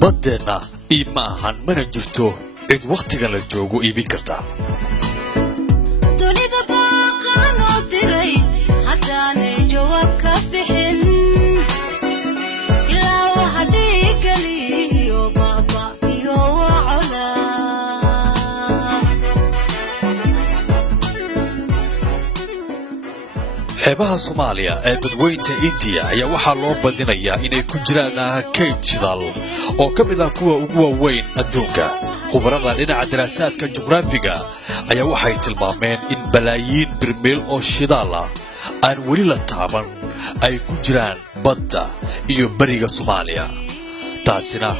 بدنا إيماهن من جرتو عد وقت قال الجوجو إيبي كرتا دوني دباقة ناطري حتى نجواب كفحن إلا وحديك لي يو بابا يو علا xeebaha Soomaaliya ee badweynta India ayaa waxa loo badinayaa inay ku jiraan kayd shidaal oo ka mid ah kuwa ugu waaweyn adduunka. Khubarada dhinaca daraasaadka juqraafiga ayaa waxay tilmaameen in balaayiin barmiil oo shidaal ah aan weli la taaban ay ku jiraan badda iyo bariga Soomaaliya. Taasina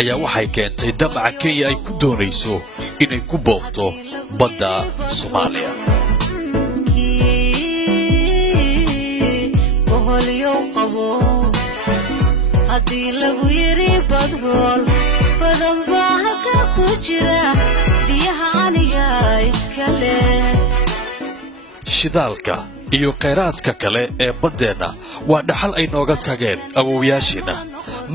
ayaa waxay keentay damaca Kenya ay ku doonayso inay ku boobto badda Soomaaliya. هدي لغو يري بدرول بدن باهلكا كجرا بيها عنيا اسكالي shidaalka iyo kheyraadka kale ee badeena waa dhaxal ay nooga tageen awoowayaashina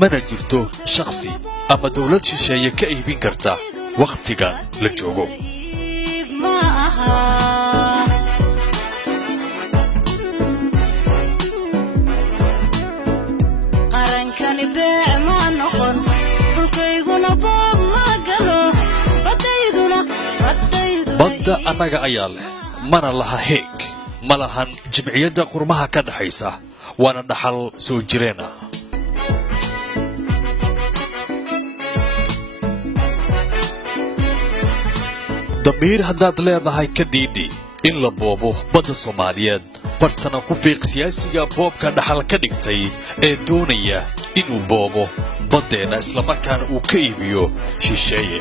mana jirto shakhsi ama dawlad shisheeye ka iibin karta waqtigan la joogo badda annaga ayaa leh mana laha heeg ma lahan jimciyadda qurmaha ka dhaxaysa waana dhaxal soo jireena damiir haddaad leedahay ka dhiidhi in la boobo badda Soomaaliyeed bartana ku fiiq siyaasiga boobka dhaxal ka dhigtay ee doonaya inuu boobo baddeena isla markaana uu ka iibiyo shisheeye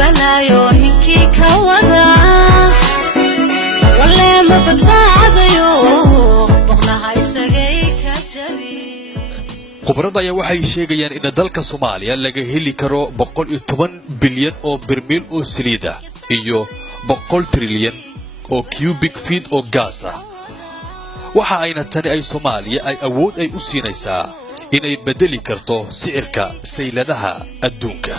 بلايو نكي كورا ولا ما بدبعضيو بقناها يساقي كجري khubarada ayaa waxay sheegayaan in dalka Soomaaliya laga heli karo 110 bilyan oo barmiil oo saliid ah iyo 100 trilyan oo cubic feet oo gas ah waxa ayna tani ay Soomaaliya ay awood ay u siinaysaa inay bedeli karto sicirka sayladaha adduunka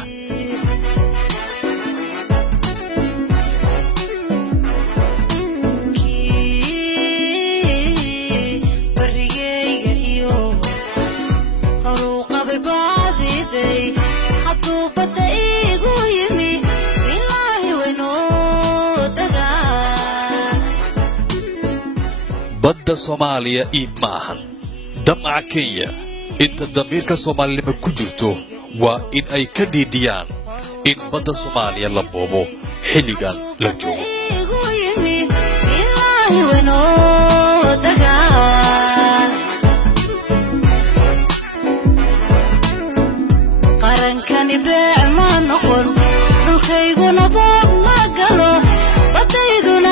badda Soomaaliya iimaahan damaca Kenya inta damiirka Soomaalida ku jirto waa in ay ka dhiidhiyaan in badda Soomaaliya la boobo xilligan la joogo qarankani baa ma noqon dhulkayguna boob ma galo badayduna